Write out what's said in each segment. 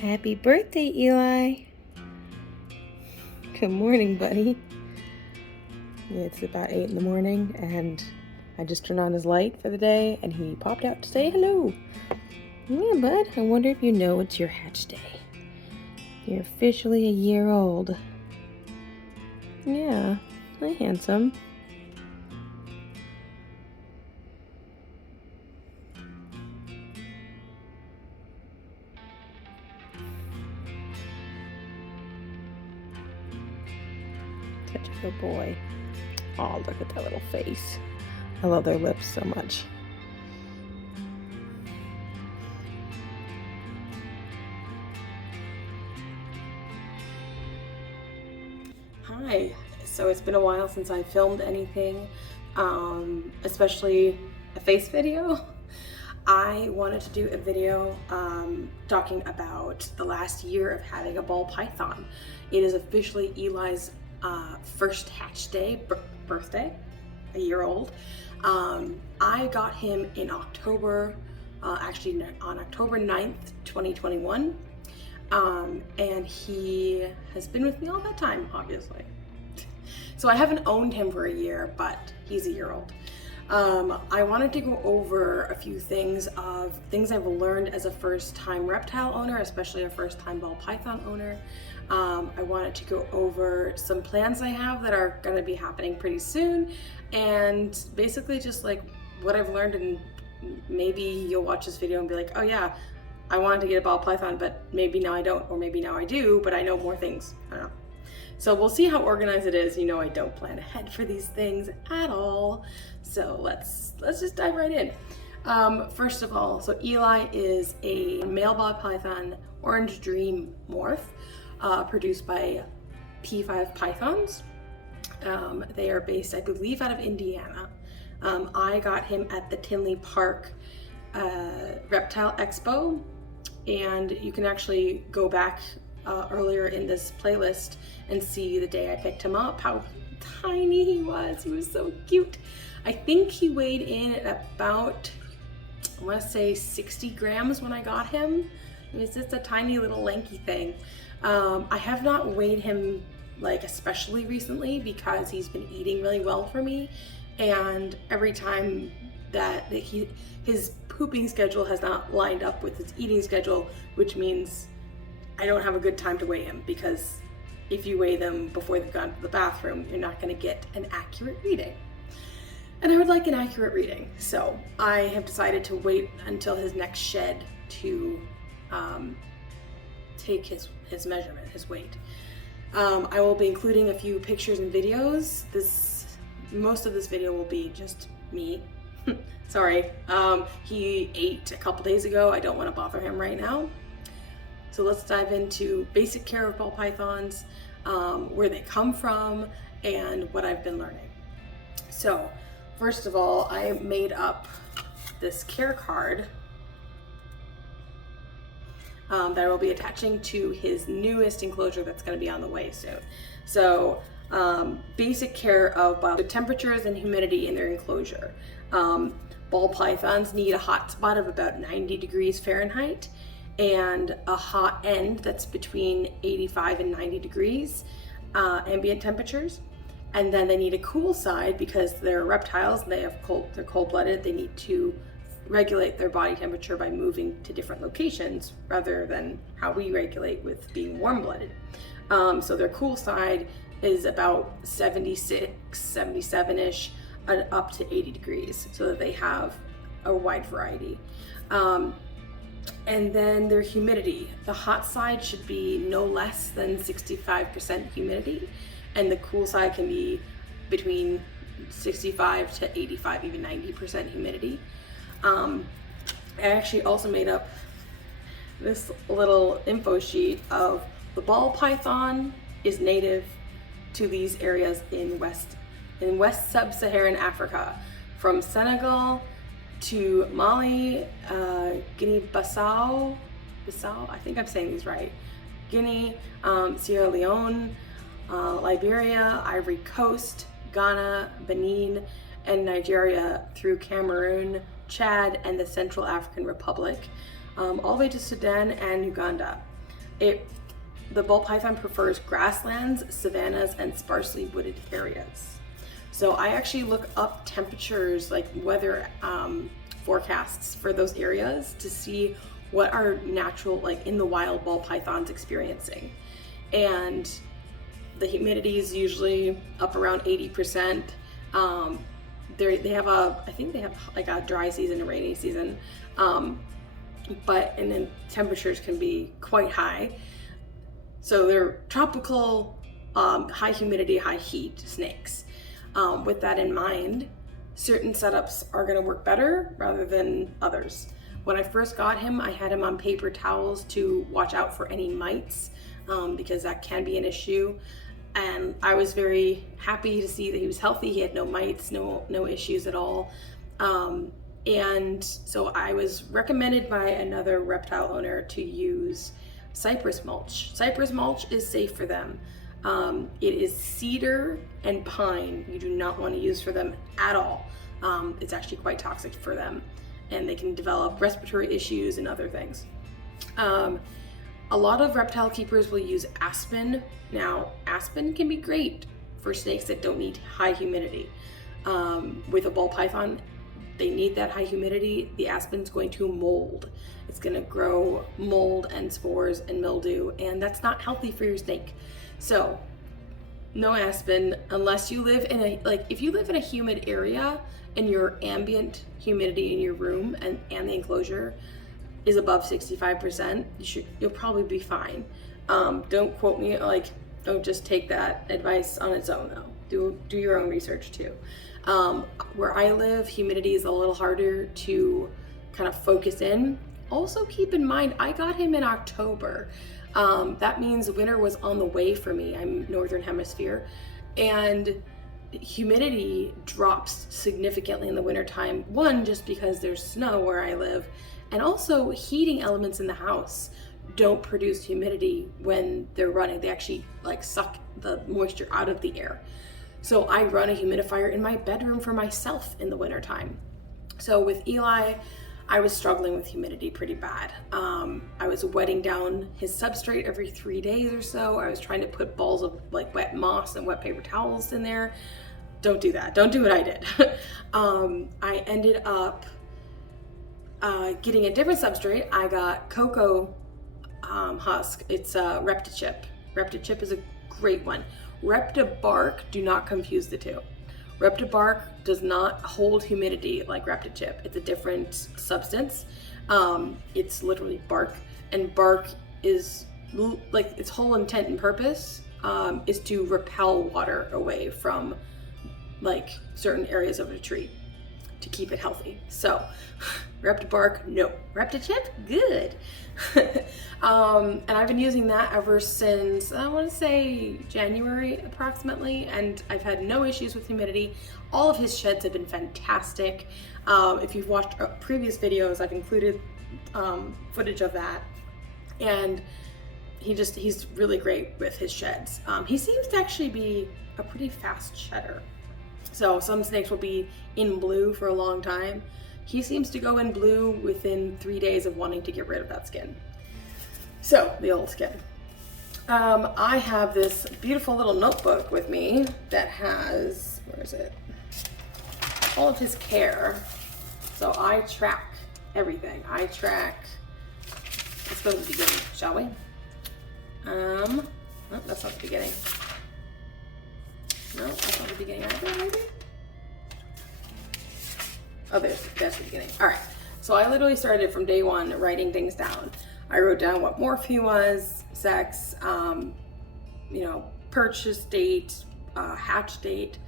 Happy birthday, Eli. Good morning, buddy. It's about 8 in the morning, and I just turned on his light for the day, and he popped out to say hello. Yeah, bud, I wonder if you know it's your hatch day. You're officially a year old. Yeah, hi, handsome. Such a good boy. Oh, look at that little face. I love their lips so much. Hi. So it's been a while since I filmed anything, especially a face video. I wanted to do a video talking about the last year of having a ball python. It is officially Eli's first hatch day, birthday, a year old. I got him in October, actually on October 9th, 2021. And he has been with me all that time, obviously. So I haven't owned him for a year, but he's a year old. I wanted to go over a few things I've learned as a first-time reptile owner, especially a first-time ball python owner. I wanted to go over some plans I have that are going to be happening pretty soon, and basically just like what I've learned, and maybe you'll watch this video and be like, oh yeah, I wanted to get a ball python, but maybe now I don't, or maybe now I do, but I know more things. I don't know. So we'll see how organized it is. You know, I don't plan ahead for these things at all. So let's just dive right in. First of all, so Eli is a male ball python orange dream morph, produced by P5 Pythons. They are based, I believe, out of Indiana. I got him at the Tinley Park Reptile Expo, and you can actually go back earlier in this playlist and see the day I picked him up, how tiny he was. He was so cute. I think he weighed in at about, I want to say 60 grams when I got him. He was just a tiny little lanky thing. I have not weighed him like especially recently because he's been eating really well for me, and every time that his pooping schedule has not lined up with his eating schedule, which means I don't have a good time to weigh him, because if you weigh them before they've gone to the bathroom, you're not going to get an accurate reading. And I would like an accurate reading, so I have decided to wait until his next shed to take his measurement, his weight. I will be including a few pictures and videos. Most of this video will be just me. Sorry. He ate a couple days ago. I don't want to bother him right now. So let's dive into basic care of ball pythons, where they come from, and what I've been learning. So first of all, I made up this care card that I will be attaching to his newest enclosure that's going to be on the way soon. So basic care of the temperatures and humidity in their enclosure. Ball pythons need a hot spot of about 90 degrees Fahrenheit and a hot end that's between 85 and 90 degrees ambient temperatures. And then they need a cool side because they're reptiles, they're cold-blooded. They need to regulate their body temperature by moving to different locations rather than how we regulate with being warm-blooded. So their cool side is about 76, 77-ish, up to 80 degrees, so that they have a wide variety. And then their humidity. The hot side should be no less than 65% humidity, and the cool side can be between 65 to 85, even 90% humidity. I actually also made up this little info sheet of the ball python is native to these areas in West Sub-Saharan Africa, from Senegal to Mali, Guinea-Bissau, I think I'm saying these right, Guinea, Sierra Leone, Liberia, Ivory Coast, Ghana, Benin, and Nigeria, through Cameroon, Chad, and the Central African Republic, all the way to Sudan and Uganda. The ball python prefers grasslands, savannas, and sparsely wooded areas. So I actually look up temperatures, like weather forecasts for those areas to see what are natural, like in the wild, ball pythons experiencing. And the humidity is usually up around 80%. They have I think they have like a dry season and rainy season. And then temperatures can be quite high. So they're tropical, high humidity, high heat snakes. With that in mind, certain setups are gonna work better rather than others. When I first got him, I had him on paper towels to watch out for any mites, because that can be an issue. And I was very happy to see that he was healthy. He had no mites, no issues at all. And so I was recommended by another reptile owner to use cypress mulch. Cypress mulch is safe for them. It is cedar and pine you do not want to use for them at all. It's actually quite toxic for them, and they can develop respiratory issues and other things. A lot of reptile keepers will use aspen. Now, aspen can be great for snakes that don't need high humidity. With a ball python, they need that high humidity. The aspen's going to mold. It's going to grow mold and spores and mildew, and that's not healthy for your snake. So, no aspen unless you live in if you live in a humid area and your ambient humidity in your room and the enclosure is above 65%, you'll probably be fine. Don't quote me, don't just take that advice on its own though. Do your own research too. Where I live, humidity is a little harder to kind of focus in. Also keep in mind, I got him in October. That means winter was on the way for me. I'm Northern Hemisphere, and humidity drops significantly in the wintertime. One, just because there's snow where I live, and also heating elements in the house don't produce humidity when they're running. They actually suck the moisture out of the air. So I run a humidifier in my bedroom for myself in the wintertime. So with Eli, I was struggling with humidity pretty bad. I was wetting down his substrate every 3 days or so. I was trying to put balls of wet moss and wet paper towels in there. Don't do that. Don't do what I did. I ended up getting a different substrate. I got cocoa husk. It's Reptichip. Reptichip is a great one. Reptibark, do not confuse the two. Reptibark does not hold humidity like Reptichip. It's a different substance. It's literally bark, and bark is its whole intent and purpose is to repel water away from certain areas of a tree to keep it healthy. So Reptibark, no. Reptichip, good. And I've been using that ever since, I want to say January approximately, and I've had no issues with humidity. All of his sheds have been fantastic. If you've watched previous videos, I've included footage of that, and he's really great with his sheds. He seems to actually be a pretty fast shedder. So some snakes will be in blue for a long time. He seems to go in blue within 3 days of wanting to get rid of that skin. So, the old skin. I have this beautiful little notebook with me that has, where is it? All of his care. So I track everything. Let's go to the beginning, shall we? Oh, that's not the beginning. No, that's not the beginning either, maybe? Oh, there's the beginning. All right, so I literally started from day one writing things down. I wrote down what morph he was, sex, purchase date, hatch date.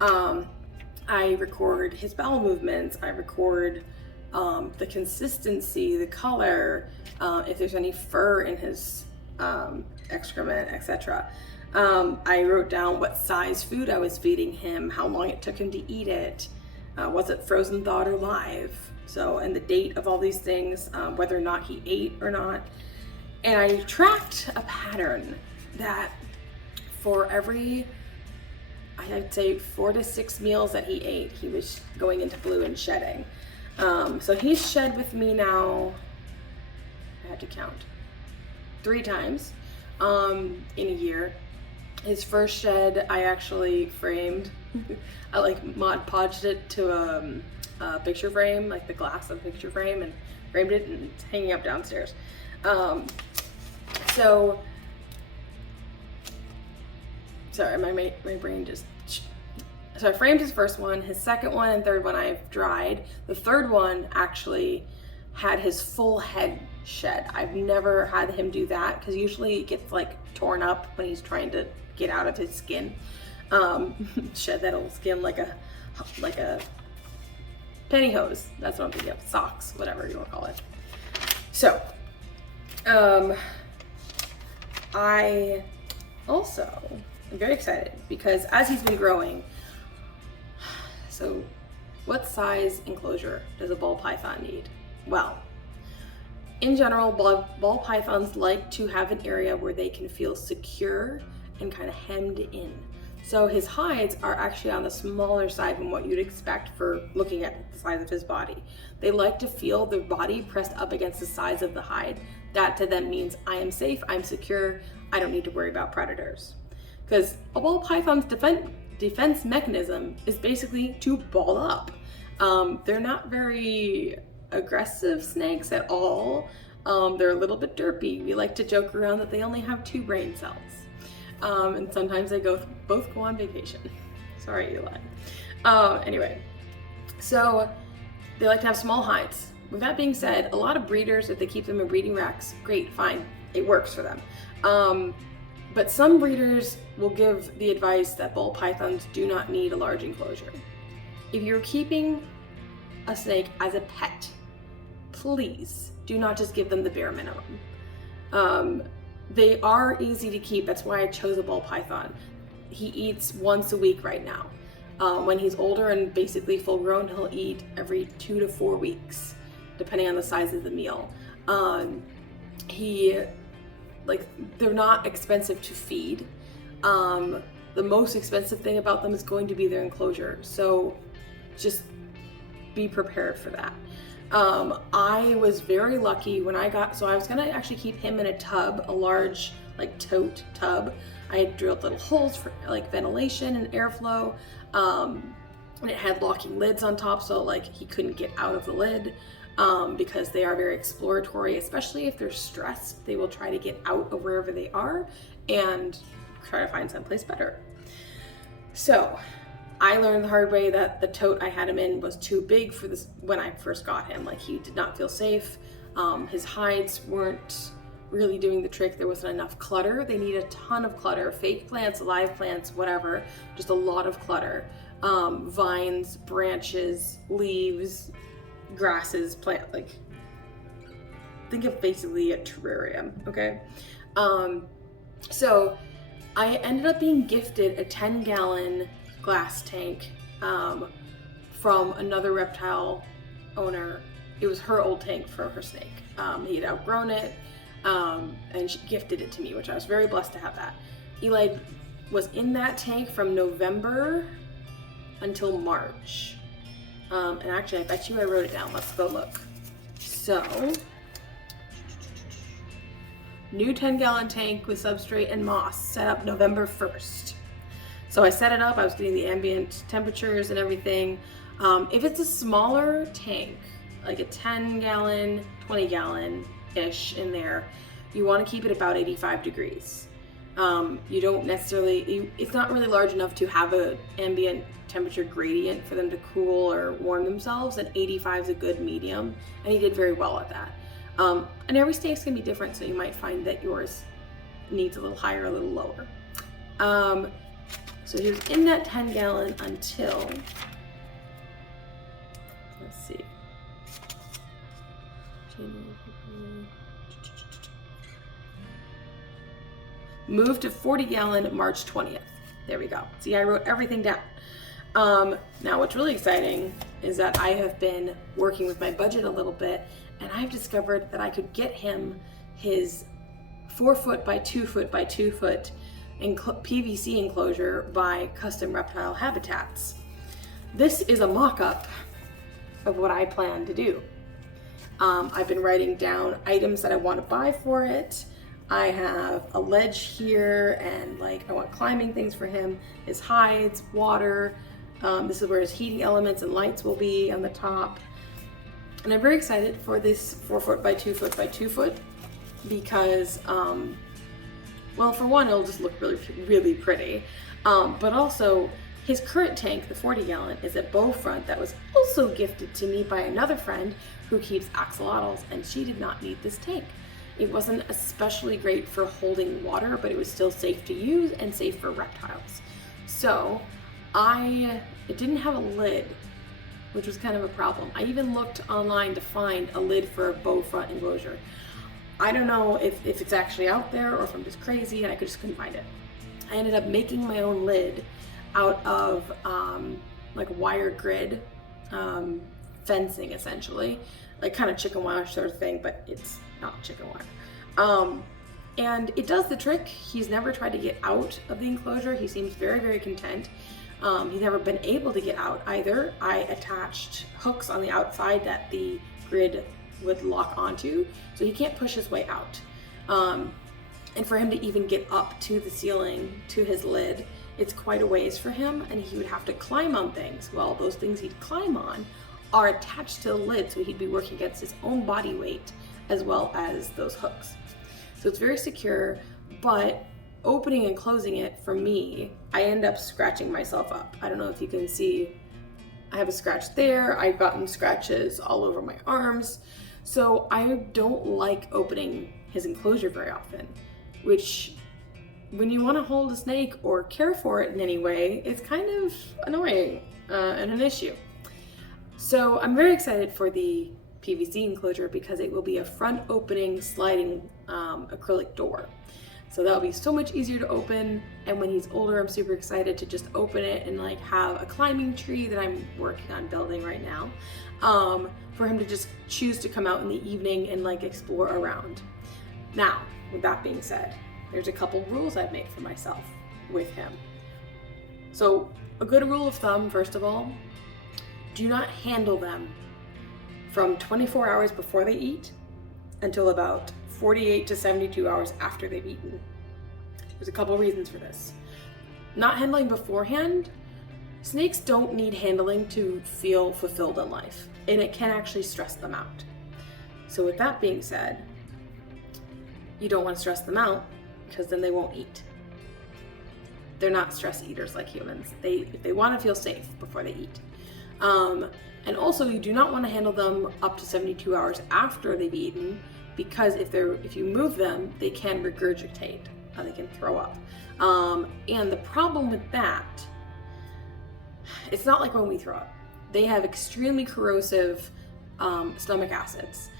I record his bowel movements. I record the consistency, the color, if there's any fur in his excrement, etc. I wrote down what size food I was feeding him, how long it took him to eat it, was it frozen, thawed, or live? So, and the date of all these things, whether or not he ate or not. And I tracked a pattern that for every, I'd say 4 to 6 meals that he ate, he was going into blue and shedding. So he's shed with me now, I had to count, 3 times in a year. His first shed I actually framed. I like Mod Podged it to a picture frame, like the glass of a picture frame, and framed it, and it's hanging up downstairs. So sorry, my brain just. So I framed his first one. His second one and third one I've dried. The third one actually had his full head shed. I've never had him do that because usually it gets like torn up when he's trying to get out of his skin. Shed that old skin like a pantyhose. That's what I'm thinking of. Socks, whatever you want to call it. So, I also am very excited because as he's been growing, so what size enclosure does a ball python need? Well, in general, ball pythons like to have an area where they can feel secure and kind of hemmed in. So his hides are actually on the smaller side than what you'd expect for looking at the size of his body. They like to feel their body pressed up against the sides of the hide. That to them means I am safe, I'm secure, I don't need to worry about predators. Because a ball python's defense mechanism is basically to ball up. They're not very aggressive snakes at all. They're a little bit derpy. We like to joke around that they only have 2 brain cells. And sometimes they both go on vacation. Sorry, Eli. Anyway, so they like to have small hides. With that being said, a lot of breeders, if they keep them in breeding racks, great, fine, it works for them. But some breeders will give the advice that ball pythons do not need a large enclosure. If you're keeping a snake as a pet, please do not just give them the bare minimum. They are easy to keep. That's why I chose a ball python. He eats once a week right now. When he's older and basically full grown, he'll eat every 2 to 4 weeks, depending on the size of the meal. They're not expensive to feed. The most expensive thing about them is going to be their enclosure. So just be prepared for that. I was very lucky when I was gonna actually keep him in a tub, a large like tote tub. I had drilled little holes for like ventilation and airflow. And it had locking lids on top, so like he couldn't get out of the lid, because they are very exploratory, especially if they're stressed. They will try to get out of wherever they are and try to find someplace better. So I learned the hard way that the tote I had him in was too big for this when I first got him. Like, he did not feel safe. His hides weren't really doing the trick. There wasn't enough clutter. They need a ton of clutter, fake plants, live plants, whatever, just a lot of clutter. Vines, branches, leaves, grasses, think of basically a terrarium, okay? So I ended up being gifted a 10-gallon glass tank from another reptile owner. It was her old tank for her snake. He had outgrown it, and she gifted it to me, which I was very blessed to have that. Eli was in that tank from November until March. And actually, I bet you I wrote it down. Let's go look. So, new 10-gallon tank with substrate and moss set up November 1st. So I set it up, I was getting the ambient temperatures and everything. If it's a smaller tank, like a 10-gallon, 20-gallon-ish in there, you want to keep it about 85 degrees. You don't necessarily, it's not really large enough to have an ambient temperature gradient for them to cool or warm themselves, and 85 is a good medium, and he did very well at that. And every snake's gonna be different, so you might find that yours needs a little higher, a little lower. So he was in that 10-gallon until, let's see, moved to 40-gallon March 20th. There we go. See, I wrote everything down. Now what's really exciting is that I have been working with my budget a little bit, and I've discovered that I could get him his 4 foot by 2 foot by 2 foot PVC enclosure by Custom Reptile Habitats. This is a mock-up of what I plan to do. I've been writing down items that I want to buy for it. I have a ledge here, and like I want climbing things for him, his hides, water. This is where his heating elements and lights will be on the top. And I'm very excited for this 4 foot by 2 foot by 2 foot because, well, for one, it'll just look really, really pretty. But also, his current tank, the 40 gallon, is a bow front that was also gifted to me by another friend who keeps axolotls, and she did not need this tank. It wasn't especially great for holding water, but it was still safe to use and safe for reptiles. So it didn't have a lid, which was kind of a problem. I even looked online to find a lid for a bow front enclosure. I don't know if it's actually out there or if I'm just crazy and I just couldn't find it. I ended up making my own lid out of like wire grid fencing, essentially, like kind of chicken wire sort of thing, but it's not chicken wire. And it does the trick. He's never tried to get out of the enclosure. He seems very, very content. He's never been able to get out either. I attached hooks on the outside that the grid would lock onto, so he can't push his way out. And for him to even get up to the ceiling, to his lid, it's quite a ways for him, and he would have to climb on things. Well, those things he'd climb on are attached to the lid, so he'd be working against his own body weight as well as those hooks. So it's very secure, but opening and closing it, for me, I end up scratching myself up. I don't know if you can see, I have a scratch there. I've gotten scratches all over my arms. So I don't like opening his enclosure very often, which when you want to hold a snake or care for it in any way, it's kind of annoying and an issue. So I'm very excited for the PVC enclosure because it will be a front opening sliding acrylic door. So that'll be so much easier to open, and when he's older, I'm super excited to just open it and like have a climbing tree that I'm working on building right now, for him to just choose to come out in the evening and like explore around. Now, with that being said, there's a couple rules I've made for myself with him. So a good rule of thumb, first of all, do not handle them from 24 hours before they eat until about 48 to 72 hours after they've eaten. There's a couple reasons for this. Not handling beforehand, snakes don't need handling to feel fulfilled in life, and it can actually stress them out. So with that being said, you don't want to stress them out because then they won't eat. They're not stress eaters like humans. They want to feel safe before they eat. And also you do not want to handle them up to 72 hours after they've eaten, because if you move them, they can regurgitate, they can throw up. And the problem with that, it's not like when we throw up. They have extremely corrosive stomach acids.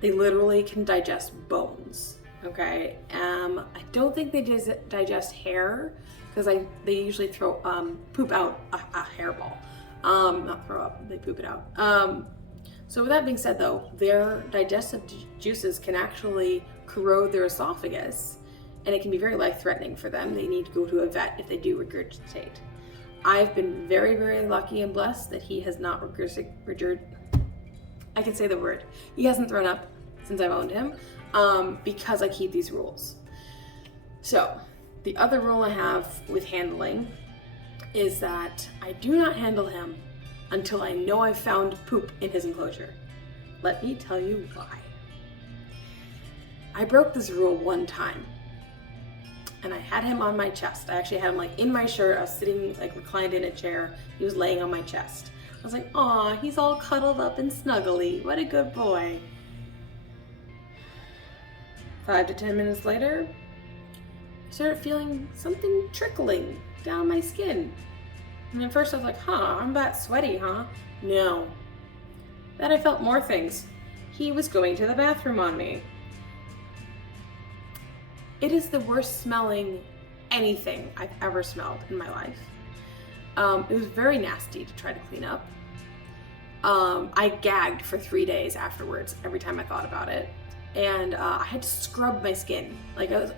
They literally can digest bones, okay? I don't think they digest hair, because they usually poop out a hairball. Not throw up, they poop it out. So with that being said though, their digestive juices can actually corrode their esophagus, and it can be very life-threatening for them. They need to go to a vet if they do regurgitate. I've been very, very lucky and blessed that he has not I can say the word. He hasn't thrown up since I've owned him, because I keep these rules. So the other rule I have with handling is that I do not handle him until I know I've found poop in his enclosure. Let me tell you why. I broke this rule one time, and I had him on my chest. I actually had him like in my shirt. I was sitting like reclined in a chair. He was laying on my chest. I was like, aw, he's all cuddled up and snuggly. What a good boy. 5 to 10 minutes later, I started feeling something trickling down my skin. And at first I was like, I'm that sweaty, huh? No. Then I felt more things. He was going to the bathroom on me. It is the worst smelling anything I've ever smelled in my life. It was very nasty to try to clean up. I gagged for 3 days afterwards every time I thought about it. And I had to scrub my skin. Like I was,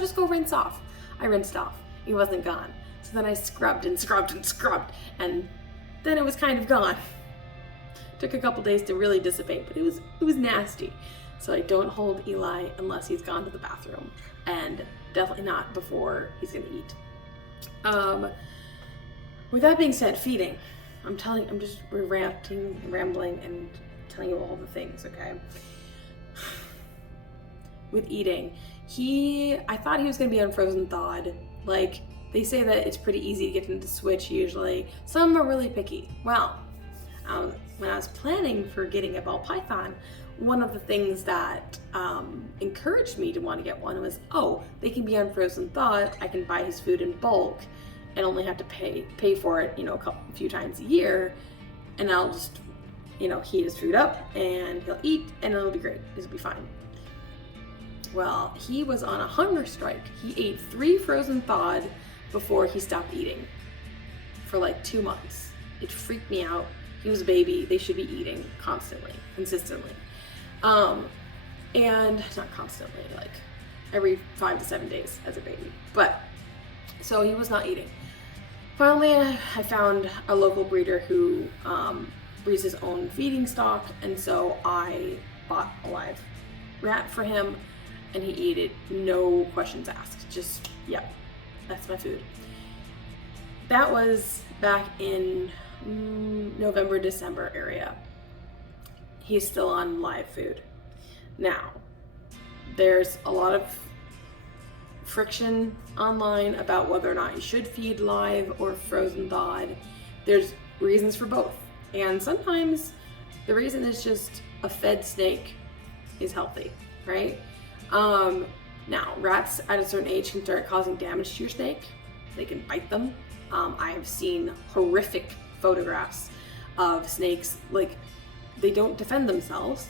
just go rinse off. I rinsed off. It wasn't gone. So then I scrubbed and scrubbed and scrubbed, and then it was kind of gone. Took a couple days to really dissipate, but it was nasty. So I don't hold Eli unless he's gone to the bathroom, and definitely not before he's gonna eat. With that being said, feeding. I'm just rambling and telling you all the things, okay? With eating, I thought he was gonna be on frozen thawed. Like, they say that it's pretty easy to get him to switch usually. Some are really picky. Well, when I was planning for getting a ball python, one of the things that encouraged me to want to get one was, oh, they can be on frozen thawed. I can buy his food in bulk and only have to pay for it, a few times a year, and I'll just, heat his food up and he'll eat and it'll be great. It'll be fine. Well, he was on a hunger strike. He ate 3 frozen thawed before he stopped eating for like 2 months. It freaked me out. He was a baby. They should be eating constantly, consistently. And not constantly, like every 5 to 7 days as a baby. But so he was not eating. Finally, I found a local breeder who breeds his own feeding stock, and so I bought a live rat for him, and he ate it, no questions asked. Just, yep, that's my food. That was back in November, December area. He's still on live food. Now, there's a lot of friction online about whether or not you should feed live or frozen thawed. There's reasons for both. And sometimes the reason is just a fed snake is healthy, right? Now, rats at a certain age can start causing damage to your snake. They can bite them. I've seen horrific photographs of snakes, like they don't defend themselves,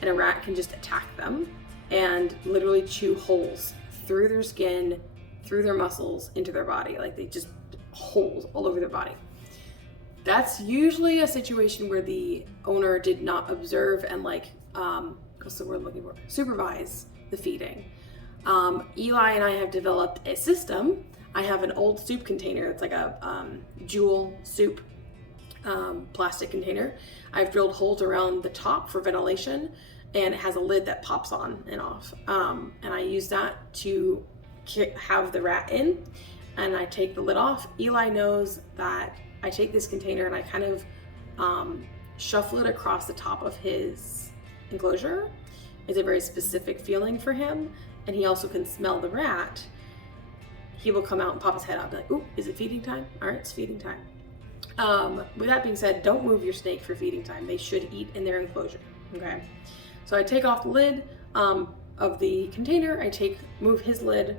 and a rat can just attack them and literally chew holes through their skin, through their muscles, into their body. Like they just holes all over their body. That's usually a situation where the owner did not observe and what's the word I'm looking for? Supervise the feeding. Eli and I have developed a system. I have an old soup container. It's like a Jewel soup plastic container. I've drilled holes around the top for ventilation, and it has a lid that pops on and off. And I use that to have the rat in, and I take the lid off. Eli knows that I take this container and I kind of shuffle it across the top of his enclosure. It's a very specific feeling for him, and he also can smell the rat. He will come out and pop his head out and be like, ooh, is it feeding time? All right, it's feeding time. With that being said, don't move your snake for feeding time. They should eat in their enclosure, okay? So I take off the lid of the container, move his lid,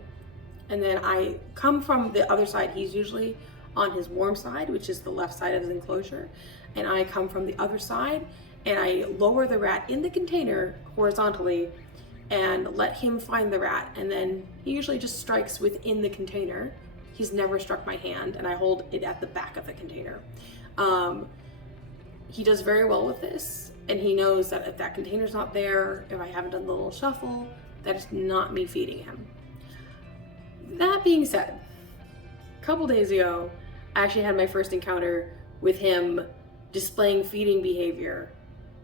and then I come from the other side. He's usually on his warm side, which is the left side of his enclosure, and I come from the other side, and I lower the rat in the container horizontally and let him find the rat, and then he usually just strikes within the container. He's never struck my hand, and I hold it at the back of the container. He does very well with this, and he knows that if that container's not there, if I haven't done the little shuffle, that is not me feeding him. That being said, a couple days ago, I actually had my first encounter with him displaying feeding behavior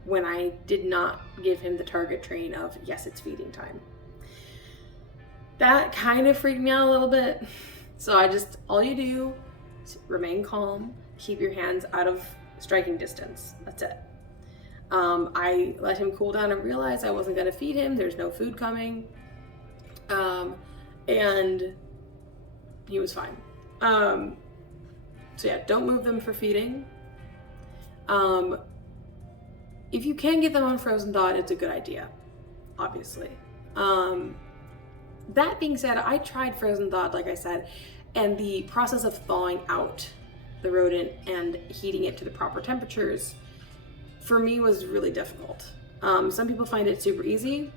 when I did not give him the target train of, yes, it's feeding time. That kind of freaked me out a little bit. So all you do is remain calm, keep your hands out of striking distance. That's it. I let him cool down and realize I wasn't gonna feed him. There's no food coming. And he was fine. So yeah, don't move them for feeding. If you can get them on frozen thawed, it's a good idea, obviously. That being said, I tried frozen thawed, like I said, and the process of thawing out the rodent and heating it to the proper temperatures, for me, was really difficult. Some people find it super easy.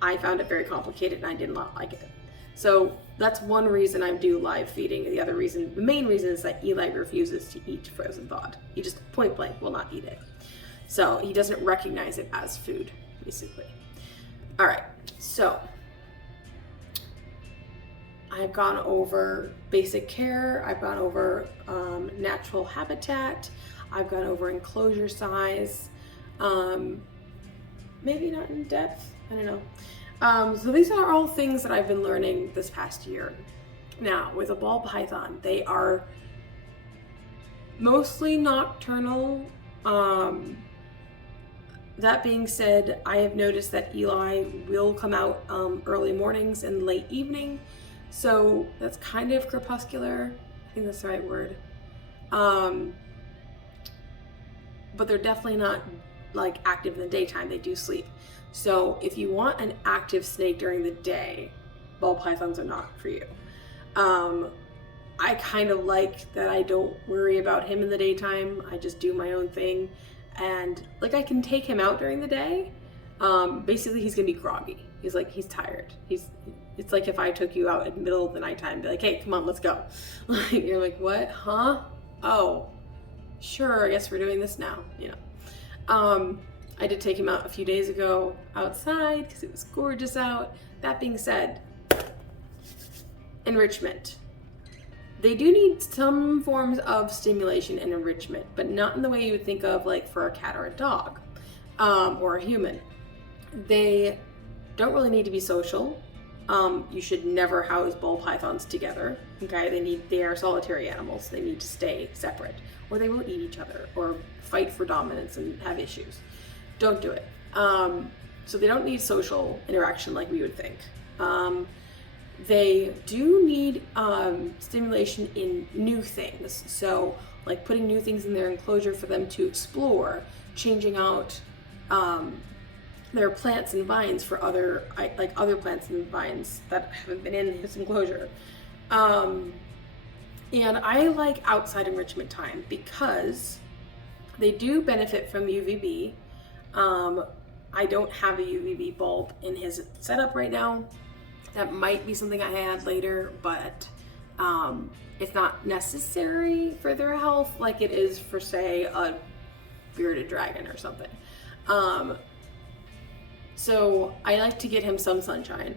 I found it very complicated and I did not like it. So that's one reason I do live feeding. The main reason is that Eli refuses to eat frozen thawed. He just point blank will not eat it. So he doesn't recognize it as food, basically. All right, so I've gone over basic care. I've gone over natural habitat. I've gone over enclosure size. Maybe not in depth, I don't know. So these are all things that I've been learning this past year. Now, with a ball python, they are mostly nocturnal. That being said, I have noticed that Eli will come out early mornings and late evening. So that's kind of crepuscular. I think that's the right word. But they're definitely not like active in the daytime. They do sleep. So if you want an active snake during the day, ball pythons are not for you. I kind of like that I don't worry about him in the daytime. I just do my own thing. And like I can take him out during the day. Basically he's gonna be groggy. He's tired. It's like if I took you out in the middle of the nighttime and be like, hey, come on, let's go. You're like, what? Huh? Oh, sure, I guess we're doing this now, you know. I did take him out a few days ago outside because it was gorgeous out. That being said, enrichment. They do need some forms of stimulation and enrichment, but not in the way you would think of like for a cat or a dog, or a human. They don't really need to be social. You should never house ball pythons together. Okay, they are solitary animals. They need to stay separate, or they will eat each other or fight for dominance and have issues. Don't do it. So they don't need social interaction like we would think. They do need stimulation in new things. So like putting new things in their enclosure for them to explore, changing out their plants and vines for other plants and vines that haven't been in this enclosure. And I like outside enrichment time because they do benefit from UVB. I don't have a UVB bulb in his setup right now. That might be something I add later, but it's not necessary for their health like it is for, say, a bearded dragon or something. So I like to get him some sunshine.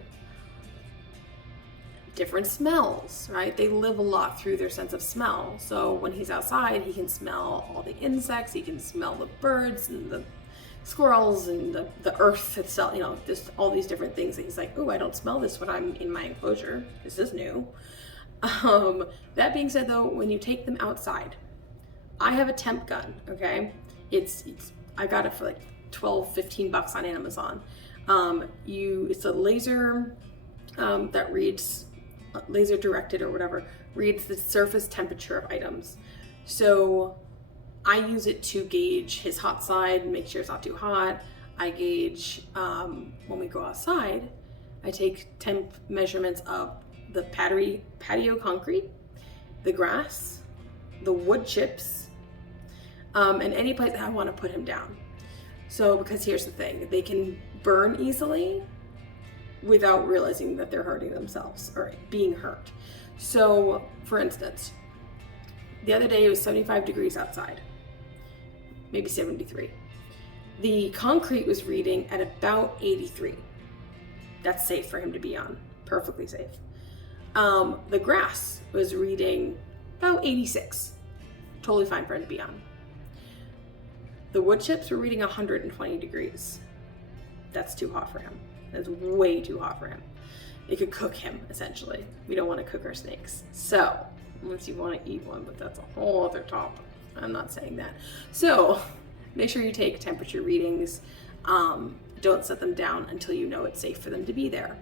Different smells, right? They live a lot through their sense of smell. So when he's outside, he can smell all the insects, he can smell the birds and the squirrels and the earth itself, you know, just all these different things that he's like, oh, I don't smell this when I'm in my enclosure. This is new. That being said though, when you take them outside, I have a temp gun, okay? I got it for like $12-15 on Amazon. It's a laser that reads, laser directed or whatever, reads the surface temperature of items. So I use it to gauge his hot side, make sure it's not too hot. I gauge, when we go outside, I take temp measurements of the patio concrete, the grass, the wood chips, and any place that I want to put him down. So, because here's the thing, they can burn easily without realizing that they're hurting themselves or being hurt. So, for instance, the other day it was 75 degrees outside, maybe 73. The concrete was reading at about 83. That's safe for him to be on, perfectly safe. The grass was reading about 86, totally fine for him to be on. The wood chips were reading 120 degrees. That's too hot for him. That's way too hot for him. It could cook him, essentially. We don't want to cook our snakes. So, unless you want to eat one, but that's a whole other topic. I'm not saying that. So, make sure you take temperature readings. Don't set them down until you know it's safe for them to be there.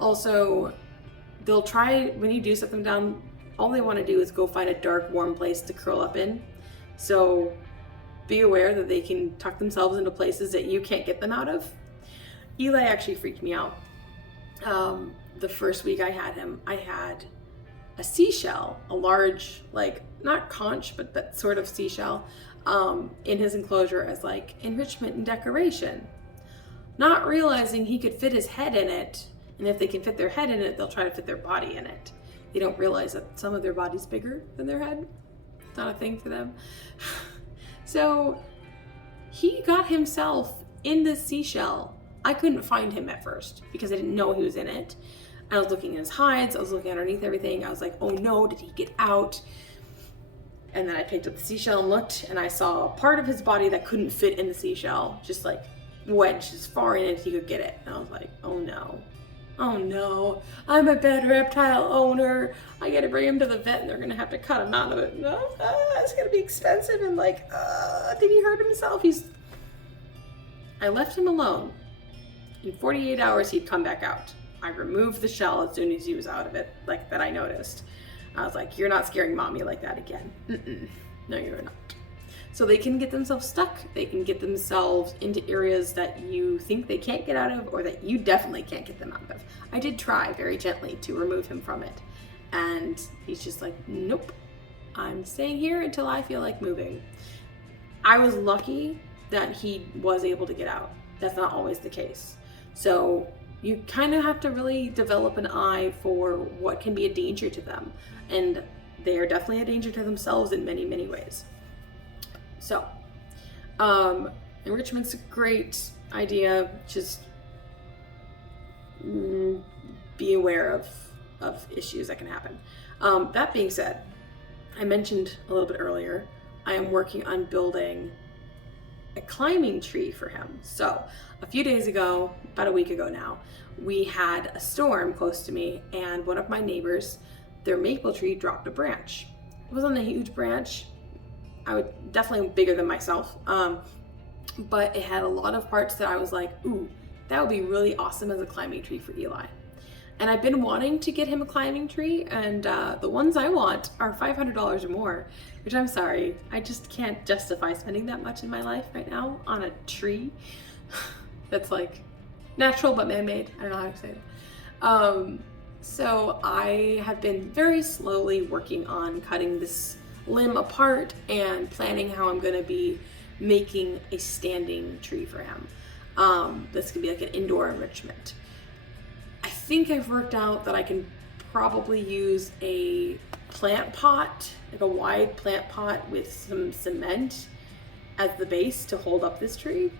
Also, they'll try, when you do set them down, all they want to do is go find a dark, warm place to curl up in. So, be aware that they can tuck themselves into places that you can't get them out of. Eli actually freaked me out. The first week I had him, I had a seashell, a large, like, not conch, but that sort of seashell, in his enclosure as like enrichment and decoration. Not realizing he could fit his head in it, and if they can fit their head in it, they'll try to fit their body in it. They don't realize that some of their body's bigger than their head. It's not a thing for them. So he got himself in the seashell. I couldn't find him at first because I didn't know he was in it. I was looking at his hides, I was looking underneath everything. I was like, oh no, did he get out? And then I picked up the seashell and looked, and I saw a part of his body that couldn't fit in the seashell, just like wedged as far in as he could get it. And I was like, oh no. Oh no, I'm a bad reptile owner. I gotta bring him to the vet and they're gonna have to cut him out of it. No, it's gonna be expensive. And like, did he hurt himself? I left him alone. In 48 hours, he'd come back out. I removed the shell as soon as he was out of it, like that I noticed. I was like, you're not scaring mommy like that again. No, you're not. So they can get themselves stuck. They can get themselves into areas that you think they can't get out of or that you definitely can't get them out of. I did try very gently to remove him from it. And he's just like, nope, I'm staying here until I feel like moving. I was lucky that he was able to get out. That's not always the case. So you kind of have to really develop an eye for what can be a danger to them. And they are definitely a danger to themselves in many, many ways. So, enrichment's a great idea. Just be aware of issues that can happen. That being said, I mentioned a little bit earlier, I am working on building a climbing tree for him. So a few days ago, about a week ago now, we had a storm close to me and one of my neighbors, their maple tree dropped a branch. It wasn't a huge branch. I would definitely bigger than myself. But it had a lot of parts that I was like, ooh, that would be really awesome as a climbing tree for Eli. And I've been wanting to get him a climbing tree, and the ones I want are $500 or more, which I'm sorry, I just can't justify spending that much in my life right now on a tree that's like natural but man-made. I don't know how to say it. So I have been very slowly working on cutting this limb apart and planning how I'm going to be making a standing tree for him. This could be like an indoor enrichment. I think I've worked out that I can probably use a plant pot, like a wide plant pot with some cement as the base to hold up this tree.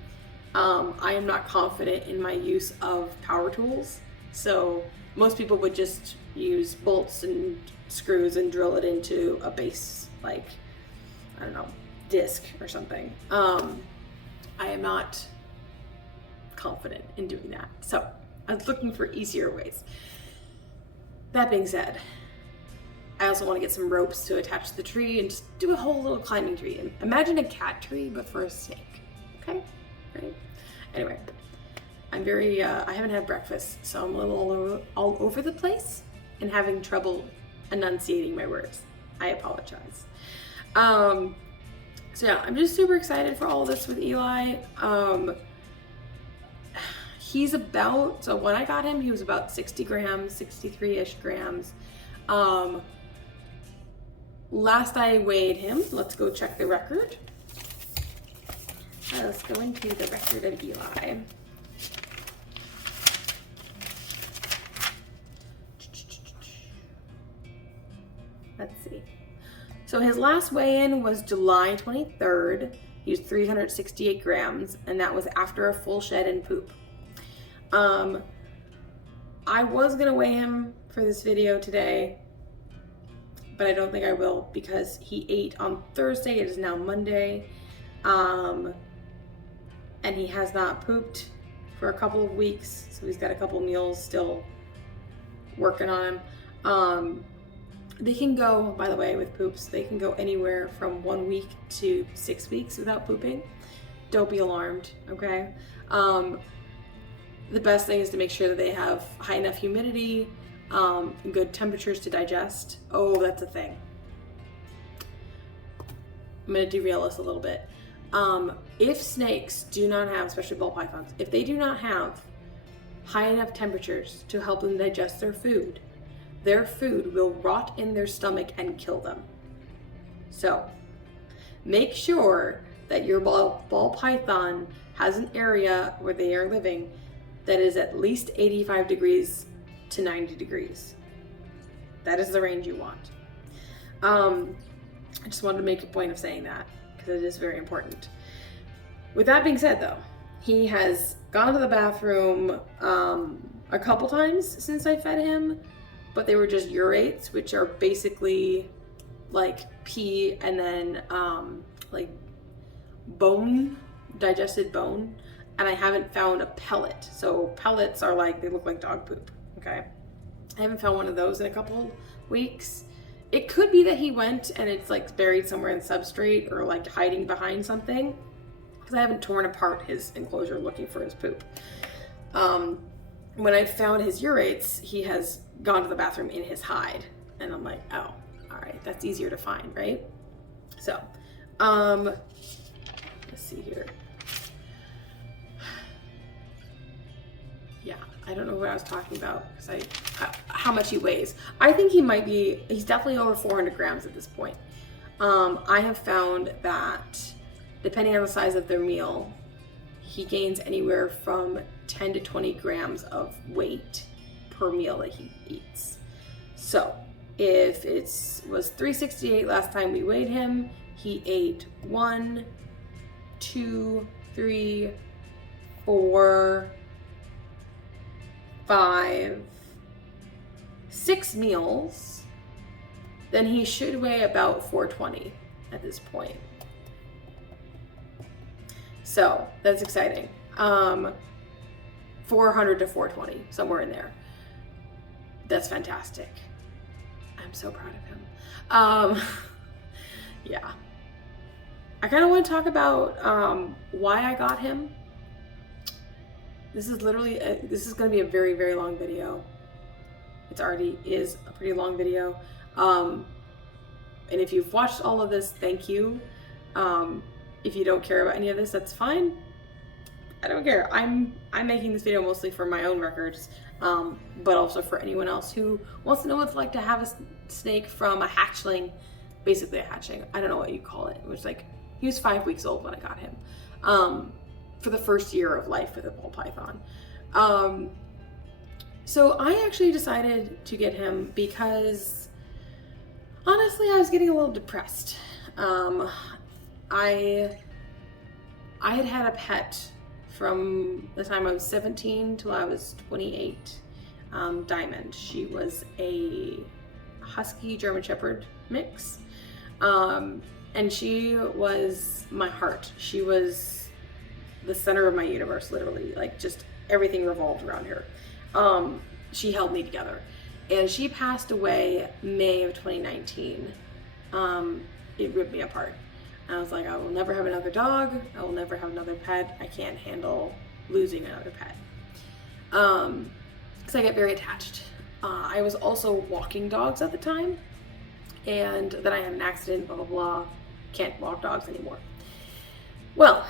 I am not confident in my use of power tools, so most people would just use bolts and screws and drill it into a base, like, I don't know, disc or something. I am not confident in doing that. So I was looking for easier ways. That being said, I also want to get some ropes to attach to the tree and just do a whole little climbing tree. And imagine a cat tree, but for a snake. Okay? Right? Anyway, I'm very, I haven't had breakfast, so I'm a little all over the place and having trouble enunciating my words. I apologize. So yeah, I'm just super excited for all of this with Eli. He's about, so when I got him, he was about 60 grams, 63-ish grams. Last I weighed him, let's go check the record. Let's go into the record of Eli. Let's see. So his last weigh-in was July 23rd. He was 368 grams, and that was after a full shed and poop. I was gonna weigh him for this video today, but I don't think I will because he ate on Thursday. It is now Monday, and he has not pooped for a couple of weeks, so he's got a couple meals still working on him. They can go, by the way, with poops, they can go anywhere from 1 week to 6 weeks without pooping. Don't be alarmed, okay? The best thing is to make sure that they have high enough humidity, and good temperatures to digest. Oh, that's a thing. I'm gonna derail this a little bit. If snakes do not have, especially ball pythons, if they do not have high enough temperatures to help them digest their food will rot in their stomach and kill them. So make sure that your ball python has an area where they are living that is at least 85 degrees to 90 degrees. That is the range you want. I just wanted to make a point of saying that because it is very important. With that being said though, he has gone to the bathroom a couple times since I fed him, but they were just urates, which are basically like pee and then like bone, digested bone. and I haven't found a pellet. So pellets are like, they look like dog poop, okay? I haven't found one of those in a couple weeks. It could be that he went and it's like buried somewhere in substrate or like hiding behind something, because I haven't torn apart his enclosure looking for his poop. When I found his urates, he has gone to the bathroom in his hide. And I'm like, oh, all right, that's easier to find, right? So, let's see here. Yeah, I don't know what I was talking about because how much he weighs. I think he's definitely over 400 grams at this point. I have found that depending on the size of their meal, he gains anywhere from 10 to 20 grams of weight per meal that he eats. So if it was 368 last time we weighed him, he ate 1, 2, 3, 4, 5, 6 meals, then he should weigh about 420 at this point. So that's exciting. 400 to 420, somewhere in there. That's fantastic. I'm so proud of him. Yeah. I kind of want to talk about why I got him. This is literally, this is going to be a very, very long video. It already is a pretty long video. And if you've watched all of this, thank you. If you don't care about any of this, that's fine. I don't care. I'm making this video mostly for my own records, but also for anyone else who wants to know what it's like to have a snake from a hatchling, basically a hatchling. I don't know what you call it. It was like, he was 5 weeks old when I got him, for the first year of life with a ball python. So I actually decided to get him because honestly, I was getting a little depressed. I had had a pet from the time I was 17 till I was 28, Diamond. She was a Husky German Shepherd mix, and she was my heart. She was the center of my universe, literally. Like, just everything revolved around her. She held me together, and she passed away May of 2019. It ripped me apart. I was like, I will never have another dog. I will never have another pet. I can't handle losing another pet. Because I get very attached. I was also walking dogs at the time, and then I had an accident, blah, blah, blah. Can't walk dogs anymore. Well,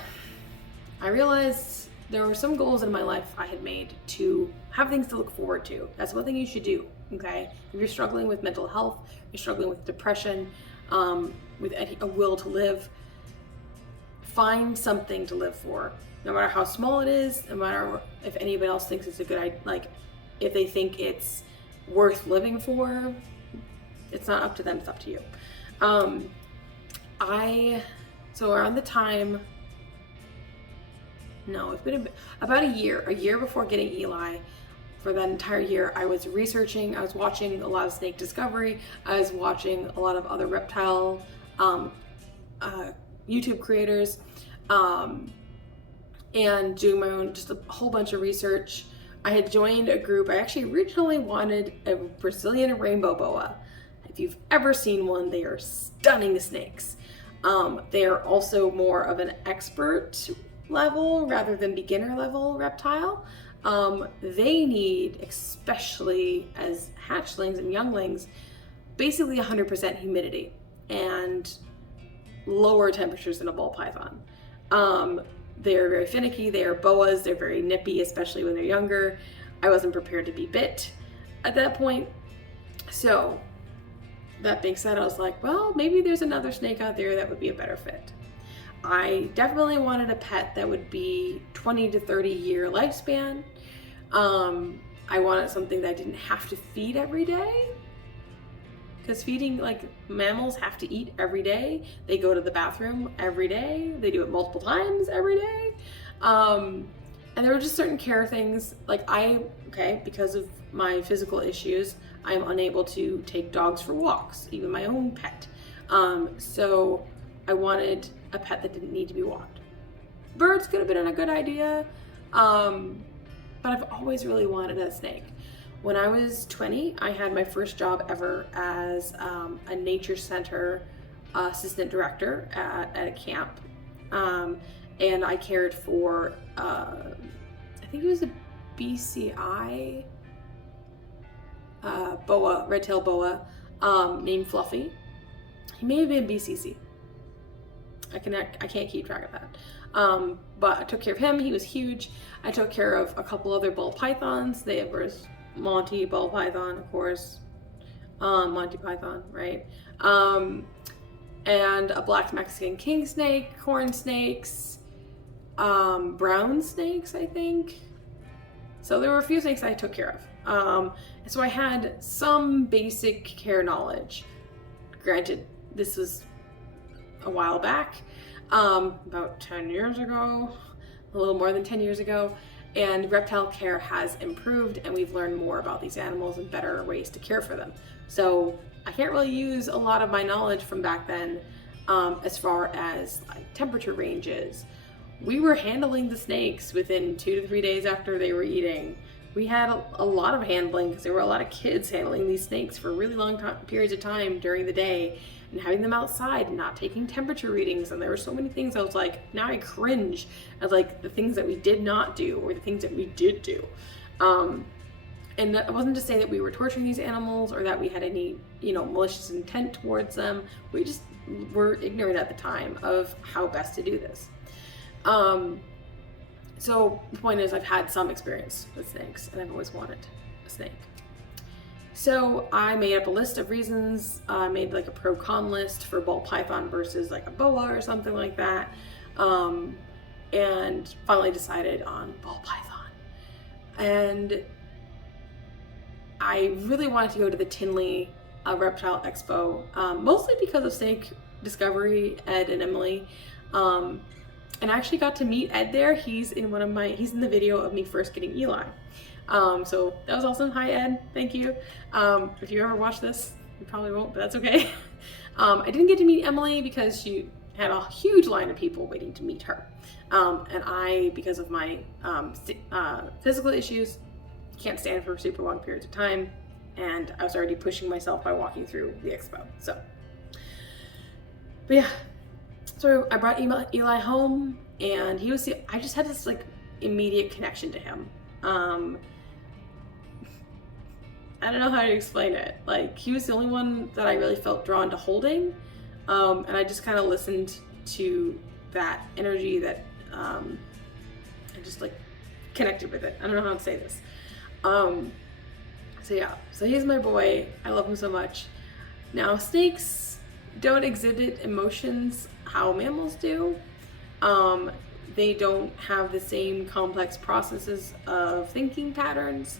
I realized there were some goals in my life I had made to have things to look forward to. That's one thing you should do, okay? If you're struggling with mental health, you're struggling with depression, with a will to live, find something to live for. No matter how small it is, no matter if anybody else thinks it's a good idea, like if they think it's worth living for, it's not up to them, it's up to you. So around the time, no, it's been about a year before getting Eli. For that entire year, I was researching, I was watching a lot of snake discovery, I was watching a lot of other reptile YouTube creators, and doing my own, just a whole bunch of research. I had joined a group. I actually originally wanted a Brazilian rainbow boa. If you've ever seen one, they are stunning snakes. They are also more of an expert level rather than beginner level reptile. They need, especially as hatchlings and younglings, basically 100% humidity and lower temperatures than a ball python. They're very finicky, they are boas, they're very nippy, especially when they're younger. I wasn't prepared to be bit at that point. So that being said, I was like, well, maybe there's another snake out there that would be a better fit. I definitely wanted a pet that would be 20 to 30 year lifespan. I wanted something that I didn't have to feed every day, because feeding, like, mammals have to eat every day. They go to the bathroom every day. They do it multiple times every day. And there were just certain care things, like because of my physical issues, I'm unable to take dogs for walks, even my own pet. So I wanted a pet that didn't need to be walked. Birds could have been a good idea, But I've always really wanted a snake. When I was 20, I had my first job ever as a nature center assistant director at a camp. And I cared for, I think it was a BCI boa, red-tailed boa, named Fluffy. He may have been BCC. I can't keep track of that. But I took care of him. He was huge. I took care of a couple other ball pythons. They were Monty ball python, of course. Monty Python, right? And a black Mexican king snake, corn snakes, brown snakes, I think. So there were a few snakes I took care of. So I had some basic care knowledge. Granted, this was a while back, about 10 years ago, a little more than 10 years ago, and reptile care has improved and we've learned more about these animals and better ways to care for them. So I can't really use a lot of my knowledge from back then as far as like temperature ranges. We were handling the snakes within 2 to 3 days after they were eating. We had a lot of handling because there were a lot of kids handling these snakes for really long periods of time during the day and having them outside and not taking temperature readings. And there were so many things I was like, now I cringe at like the things that we did not do or the things that we did do. And it wasn't to say that we were torturing these animals or that we had any, malicious intent towards them. We just were ignorant at the time of how best to do this. So the point is I've had some experience with snakes and I've always wanted a snake. So I made up a list of reasons, made like a pro-con list for ball python versus like a boa or something like that. And finally decided on ball python. And I really wanted to go to the Tinley Reptile Expo, mostly because of Snake Discovery, Ed and Emily. And I actually got to meet Ed there. He's in the video of me first getting Eli. So that was awesome. Hi Ed, thank you. If you ever watch this, you probably won't, but that's okay. I didn't get to meet Emily because she had a huge line of people waiting to meet her. And I, because of my physical issues, can't stand for super long periods of time. And I was already pushing myself by walking through the expo. But yeah. So I brought Eli home and I just had this like immediate connection to him. I don't know how to explain it. Like he was the only one that I really felt drawn to holding. And I just kind of listened to that energy that I just like connected with it. I don't know how to say this. So he's my boy. I love him so much. Now snakes don't exhibit emotions how mammals do. They don't have the same complex processes of thinking patterns.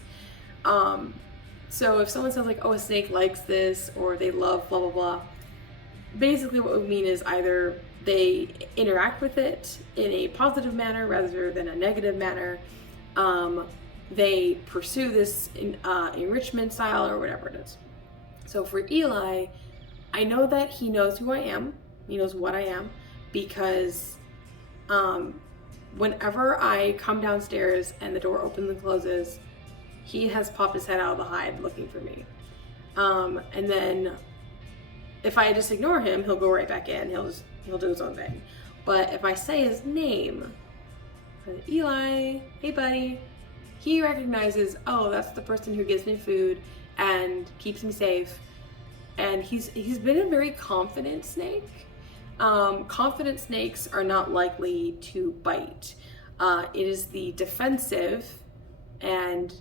So if someone says like, oh, a snake likes this or they love blah, blah, blah, basically what we mean is either they interact with it in a positive manner rather than a negative manner. They pursue this enrichment style or whatever it is. So for Eli, I know that he knows who I am. He knows what I am because whenever I come downstairs and the door opens and closes, he has popped his head out of the hide looking for me. And then if I just ignore him, he'll go right back in. He'll do his own thing. But if I say his name, Eli, hey buddy, he recognizes, oh, that's the person who gives me food and keeps me safe. And he's been a very confident snake. Confident snakes are not likely to bite. It is the defensive and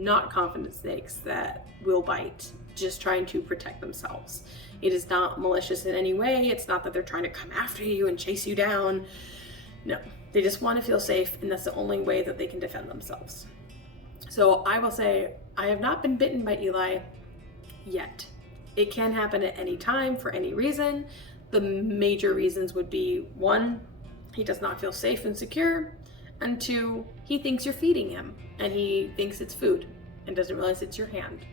not confident snakes that will bite, just trying to protect themselves. It is not malicious in any way. It's not that they're trying to come after you and chase you down. No, they just want to feel safe, and that's the only way that they can defend themselves. So I will say, I have not been bitten by Eli yet. It can happen at any time for any reason. The major reasons would be 1, he does not feel safe and secure, and 2, he thinks you're feeding him and he thinks it's food and doesn't realize it's your hand.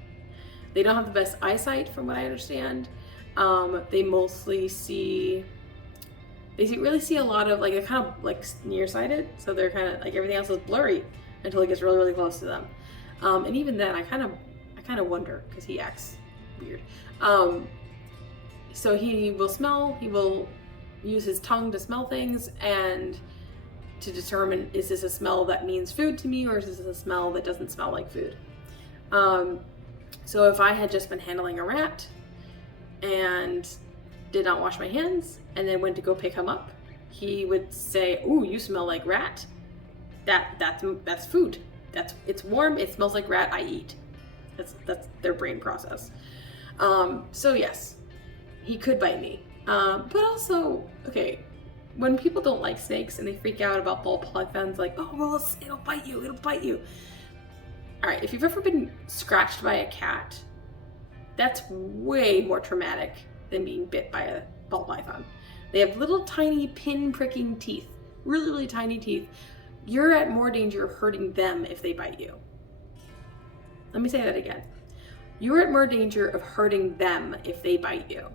They don't have the best eyesight from what I understand. They mostly see really see a lot of, like, they're kind of like nearsighted, so they're kind of like everything else is blurry until it gets really, really close to them. And even then, I kind of wonder because he acts weird. So he will smell. He will use his tongue to smell things and to determine, is this a smell that means food to me, or is this a smell that doesn't smell like food? So if I had just been handling a rat and did not wash my hands and then went to go pick him up, he would say, "Ooh, you smell like rat. That's food. It's warm. It smells like rat. I eat." That's their brain process. So yes, he could bite me. But also, okay, when people don't like snakes and they freak out about ball pythons, like, "Oh, well, it'll bite you. It'll bite you." All right, if you've ever been scratched by a cat, that's way more traumatic than being bit by a ball python. They have little tiny pin pricking teeth, really, really tiny teeth. You're at more danger of hurting them if they bite you. Let me say that again. You're at more danger of hurting them if they bite you.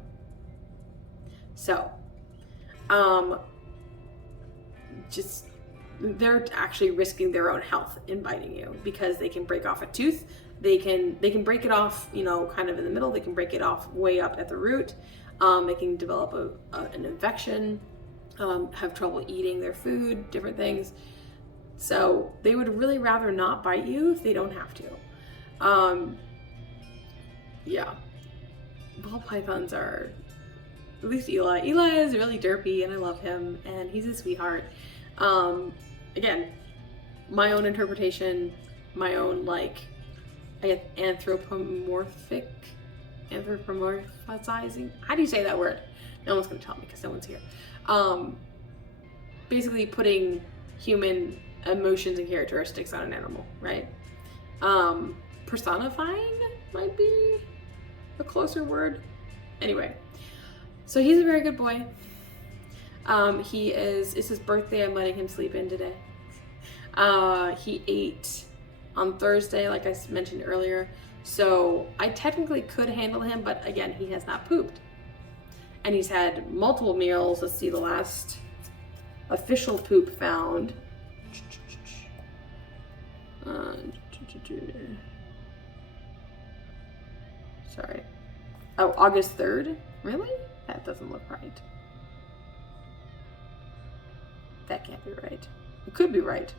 So, they're actually risking their own health in biting you because they can break off a tooth. They can break it off, kind of in the middle. They can break it off way up at the root. They can develop an infection, have trouble eating their food, different things. So they would really rather not bite you if they don't have to. Yeah. Ball pythons are, at least Eli. Eli is really derpy and I love him and he's a sweetheart. Again, my own interpretation, my own, like, I guess anthropomorphizing. How do you say that word? No one's gonna tell me because no one's here. Basically putting human emotions and characteristics on an animal, right? Personifying might be a closer word. Anyway, so he's a very good boy. It's his birthday. I'm letting him sleep in today. He ate on Thursday, like I mentioned earlier. So I technically could handle him, but again, he has not pooped. And he's had multiple meals. Let's see, the last official poop found. Sorry. Oh, August 3rd? Really? That doesn't look right. That can't be right. It could be right.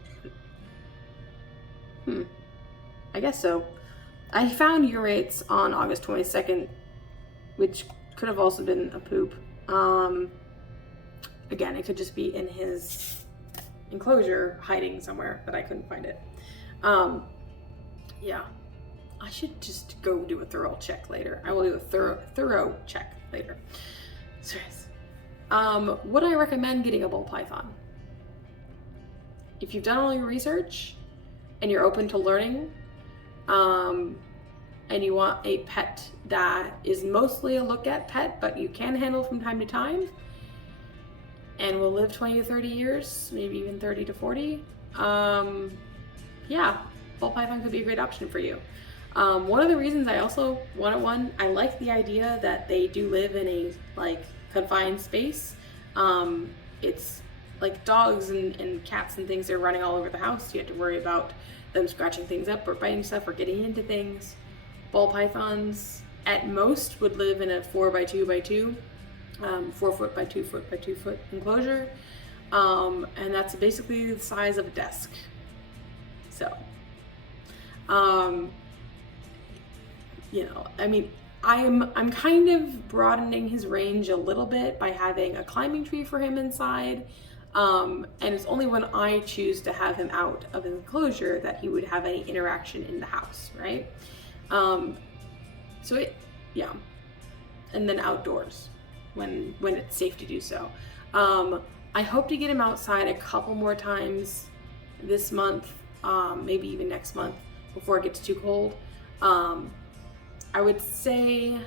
I guess so. I found urates on August 22nd, which could have also been a poop. Again, it could just be in his enclosure hiding somewhere, but I couldn't find it. Yeah. I should just go do a thorough check later. I will do a thorough check later. Serious. Would I recommend getting a ball python? If you've done all your research and you're open to learning, and you want a pet that is mostly a look-at pet, but you can handle from time to time, and will live 20 to 30 years, maybe even 30 to 40, yeah, ball python could be a great option for you. One of the reasons I also wanted one, I like the idea that they do live in a, like, confined space. It's like dogs and cats and things, they're running all over the house. You have to worry about them scratching things up or biting stuff or getting into things. Ball pythons at most would live in a 4x2x2, 4 foot by 2 foot by 2 foot enclosure. And that's basically the size of a desk. So, I mean, I'm kind of broadening his range a little bit by having a climbing tree for him inside. And it's only when I choose to have him out of an enclosure that he would have any interaction in the house, right? Yeah. And then outdoors when it's safe to do so. I hope to get him outside a couple more times this month, maybe even next month before it gets too cold. I would say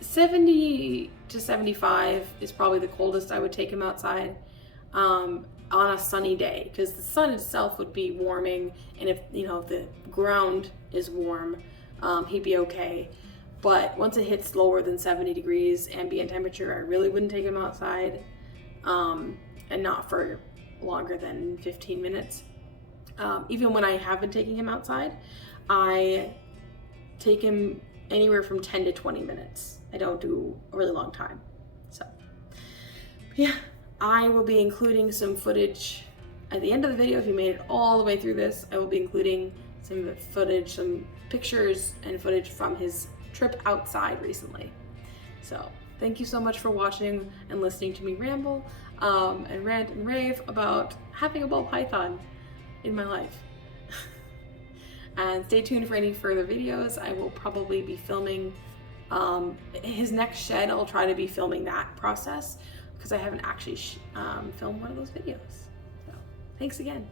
70 to 75 is probably the coldest I would take him outside on a sunny day, because the sun itself would be warming, and if the ground is warm, he'd be okay. But once it hits lower than 70 degrees ambient temperature, I really wouldn't take him outside, and not for longer than 15 minutes. Even when I have been taking him outside, I take him anywhere from 10 to 20 minutes. I don't do a really long time. So yeah, I will be including some footage at the end of the video. If you made it all the way through this, I will be including some footage, some pictures and footage from his trip outside recently. So thank you so much for watching and listening to me ramble and rant and rave about having a ball python in my life. And stay tuned for any further videos. I will probably be filming his next shed. I'll try to be filming that process because I haven't actually filmed one of those videos. So thanks again.